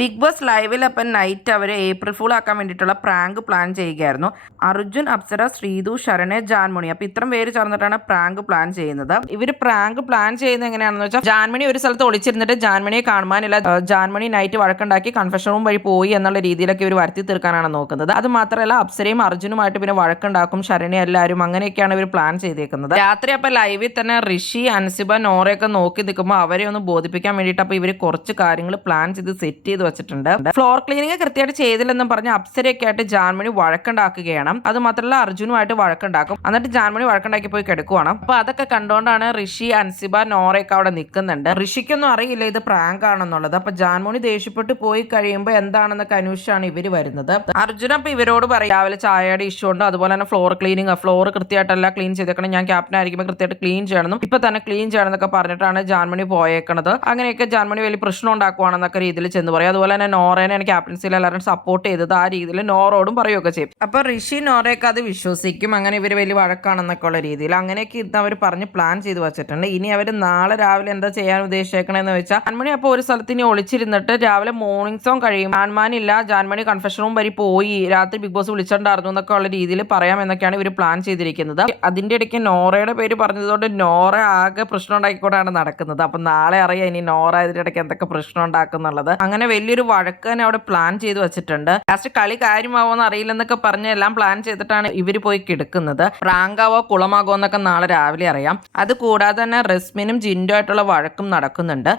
Big boss ലൈവിൽ അപ്പം night അവർ April full ആക്കാൻ വേണ്ടിയിട്ടുള്ള പ്രാങ്ക് പ്ലാൻ ചെയ്യുകയായിരുന്നു. അർജുൻ, അപ്സര, ശ്രീതു, ശരണെ, ജാൻമണി. അപ്പോൾ ഇത്രയും പേര് ചേർന്നിട്ടാണ് പ്രാങ്ക് പ്ലാൻ ചെയ്യുന്നത്. ഇവർ പ്രാങ്ക് പ്ലാൻ ചെയ്യുന്നത് എങ്ങനെയാണെന്ന് വെച്ചാൽ, ജാൻമണി ഒരു സ്ഥലത്ത് ഒളിച്ചിരുന്നിട്ട് ജാൻമണിയെ കാണുവാനില്ല, ജാൻമണി നൈറ്റ് വഴക്കുണ്ടാക്കി കൺഫെഷൻ റൂം വഴി പോയി എന്നുള്ള രീതിയിലൊക്കെ ഇവർ വരുത്തി തീർക്കാനാണ് നോക്കുന്നത്. അത് മാത്രമല്ല, അപ്സരയും അർജുനുമായിട്ട് പിന്നെ വഴക്കുണ്ടാക്കും, ശരണെ എല്ലാവരും, അങ്ങനെയൊക്കെയാണ് ഇവർ പ്ലാൻ ചെയ്തേക്കുന്നത്. രാത്രി അപ്പം ലൈവിൽ തന്നെ ഋഷി, അൻസിബ, നോറയൊക്കെ നോക്കി നിൽക്കുമ്പോൾ അവരെ ഒന്ന് ബോധിപ്പിക്കാൻ വേണ്ടിയിട്ട് അപ്പോൾ ഇവർ കുറച്ച് കാര്യങ്ങൾ പ്ലാൻ ചെയ്ത് സെറ്റ് ചെയ്ത് വെച്ചിട്ടുണ്ട്. ഫ്ലോർ ക്ലീനിങ് കൃത്യമായിട്ട് ചെയ്തില്ലെന്നും പറഞ്ഞ് അപ്സരയൊക്കെ ആയിട്ട് ജാൻമണി വഴക്കുണ്ടാക്കുകയാണ്. അത് മാത്രമല്ല, അർജുനുമായിട്ട് വഴക്കുണ്ടാക്കും. എന്നിട്ട് ജാൻമണി വഴക്കുണ്ടാക്കി പോയി കിടക്കുവാണ്. അപ്പൊ അതൊക്കെ കണ്ടുകൊണ്ടാണ് ഋഷി, അൻസിബ, നോറയൊക്കെ അവിടെ നിൽക്കുന്നുണ്ട്. ഋഷിക്കൊന്നും അറിയില്ല ഇത് പ്രാങ്ക് ആണെന്നുള്ളത്. അപ്പൊ ജാൻമണി ദേഷ്യപ്പെട്ട് പോയി കഴിയുമ്പോൾ എന്താണെന്നൊക്കെ അന്വേഷിച്ചാണ് ഇവര് വരുന്നത്. അർജുന അപ്പൊ ഇവരോട് പറയും, രാവിലെ ചായയുടെ ഇഷ്യൂ ഉണ്ട്, അതുപോലെ തന്നെ ഫ്ലോർ ക്ലീനിങ്, ഫ്ലോർ കൃത്യമായിട്ടല്ല ക്ലീൻ ചെയ്തേക്കണം, ഞാൻ ക്യാപ്റ്റൻ ആയിരിക്കുമ്പോൾ കൃത്യമായിട്ട് ക്ലീൻ ചെയ്യണം, ഇപ്പൊ തന്നെ ക്ലീൻ ചെയ്യണം എന്നൊക്കെ പറഞ്ഞിട്ടാണ് ജാൻമണി പോയേക്കണത്. അങ്ങനെയൊക്കെ ജാൻമണി വലിയ പ്രശ്നം ഉണ്ടാക്കുവാണെന്നൊക്കെ രീതിയിൽ ചെന്ന് പറയും. അതുപോലെ തന്നെ നോറേനെ ക്യാപ്റ്റൻസിയിൽ എല്ലാവരും സപ്പോർട്ട് ചെയ്തത് ആ രീതിയിൽ നോറോടും പറയുകയൊക്കെ ചെയ്യും. അപ്പൊ ഋഷി നോറയൊക്കെ അത് വിശ്വസിക്കും. അങ്ങനെ ഇവർ വലിയ വഴക്കാണെന്നൊക്കെ ഉള്ള രീതിയിൽ അങ്ങനെയൊക്കെ ഇന്ന് അവർ പറഞ്ഞ് പ്ലാൻ ചെയ്ത് വെച്ചിട്ടുണ്ട്. ഇനി അവർ നാളെ രാവിലെ എന്താ ചെയ്യാൻ ഉദ്ദേശിക്കണമെന്ന് വെച്ചാൽ, ജാൻമണി അപ്പോൾ ഒരു സ്ഥലത്ത് ഇനി ഒളിച്ചിരുന്നിട്ട് രാവിലെ മോർണിംഗ് സോങ് കഴിയും, ജാൻമാനില്ല, ജാൻമണി കൺഫെഷൻ റൂം വരെ പോയി, രാത്രി ബിഗ് ബോസ് വിളിച്ചിട്ടുണ്ടായിരുന്നു എന്നൊക്കെ ഉള്ള രീതിയിൽ പറയാമെന്നൊക്കെയാണ് ഇവർ പ്ലാൻ ചെയ്തിരിക്കുന്നത്. അതിന്റെ ഇടയ്ക്ക് നോറയുടെ പേര് പറഞ്ഞതുകൊണ്ട് നോറ ആകെ പ്രശ്നം ഉണ്ടാക്കിക്കൊണ്ടാണ് നടക്കുന്നത്. അപ്പൊ നാളെ അറിയാം ഇനി നോറ ഇതിന്റെ ഇടയ്ക്ക് എന്തൊക്കെ പ്രശ്നം ഉണ്ടാക്കുന്നുള്ളത്. അങ്ങനെ വലിയൊരു വഴക്ക് തന്നെ അവിടെ പ്ലാൻ ചെയ്ത് വെച്ചിട്ടുണ്ട്. ലാസ്റ്റ് കളി കാര്യമാവോന്ന് അറിയില്ലെന്നൊക്കെ പറഞ്ഞ് എല്ലാം പ്ലാൻ ചെയ്തിട്ടാണ് ഇവര് പോയി കിടക്കുന്നത്. പ്രാങ്കാവോ കുളമാകോ എന്നൊക്കെ നാളെ രാവിലെ അറിയാം. അത് കൂടാതെ തന്നെ റസ്മിനും ജിൻഡോ ആയിട്ടുള്ള വഴക്കും നടക്കുന്നുണ്ട്.